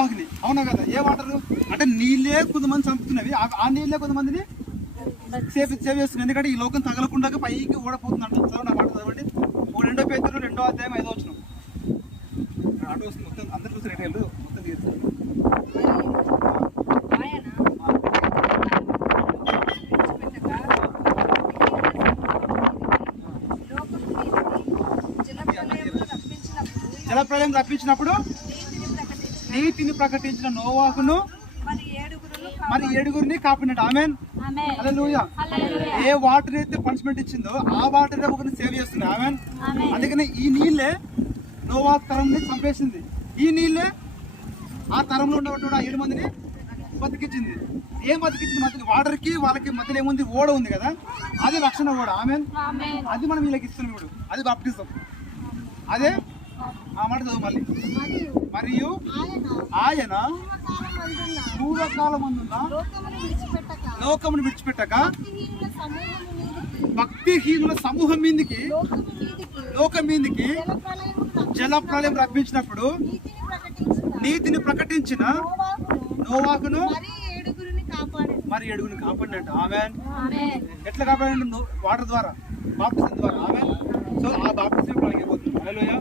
నోవాహుని, అవునా కదా? ఏ వాటర్ అంటే నీళ్ళే కొంతమంది చంపుతున్నవి, ఆ నీళ్ళే కొంతమందిని సేవ్ చేస్తున్నాయి. ఎందుకంటే ఈ లోకం తగలకుండా పైకి ఓడపోతుంది అంట. చదవండి ఆ మాట చదవండి. 2 పేతురు 2వ అధ్యాయం 5వ వచనం. అటు వస్తుంది మొత్తం, అందరు చూసి రేటు మొత్తం తీరుతుంది. జలప్రలయం రప్పించినప్పుడు నీతిని ప్రకటించిన నోవాహును మరి 7గురిని కాపాడినాడు. ఆమేన్, హల్లెలూయా. ఏ వాటర్ అయితే పనిష్మెంట్ ఇచ్చిందో ఆ వాటర్ ఒకరిని సేవ్ చేస్తుంది. ఆమేన్. అందుకని ఈ నీళ్ళే నోవా తరంని చంపేసింది. ఈ నీళ్ళే ఆ తరంలో ఉన్నటువంటి ఆ 7 మందిని బతికించింది. ఏం బతికించింది? మధ్య వాటర్ కి వాళ్ళకి మధ్యలో ఏముంది? ఓడ ఉంది కదా, అది రక్షణ ఓడ. ఆమేన్. అది మనం వీళ్ళకి ఇస్తున్నాం ఇప్పుడు, అది బాప్టిజం. అదే ఆ మాట చదువు మళ్ళీ. మరియు ఆయన పూర్వకాలమందున్న లోకమును విడిచిపెట్టక భక్తిహీనుల సమూహం మీదికి, లోకం మీదికి జలప్రలయం రప్పించినప్పుడు నీతిని ప్రకటించిన నోవాహును మరి 7గురిని కాపాడినట్ట. ఆమేన్. ఎట్లా కాపాడండి? వాటర్ ద్వారా, బాప్టిజం ద్వారా. ఆమేన్. సో ఆ బాప్టిజం మనకి పోతుంది. హల్లెలూయా.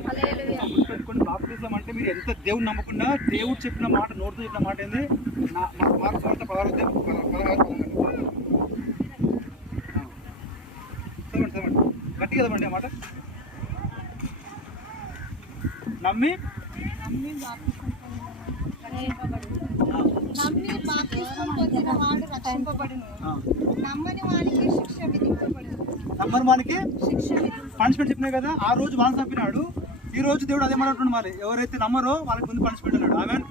గుర్తుపెట్టుకోండి, బాప్టిజం అంటే మీరు ఎంత దేవుని నమ్మకుండా దేవుడు చెప్పిన మాట, నోటితో చెప్పిన మాట ఏంది? నా మార్క్స్ 16 గట్టి కదమండి ఆ మాట. నమ్మి బాప్తిస్మం పొందిన వాడు రక్షింపబడును, నమ్మని వానికి శిక్ష విధించబడును. నమ్మని వానికి పనిష్మెంట్ చెప్పినాయి కదా. ఆ రోజు వాళ్ళని చంపినాడు, ఈ రోజు దేవుడు అదే మాట అంటున్నాడు. మరి ఎవరైతే నమ్మరో వాళ్ళకి ముందు పనిష్మెంట్ అన్నాడు. ఆమేన్.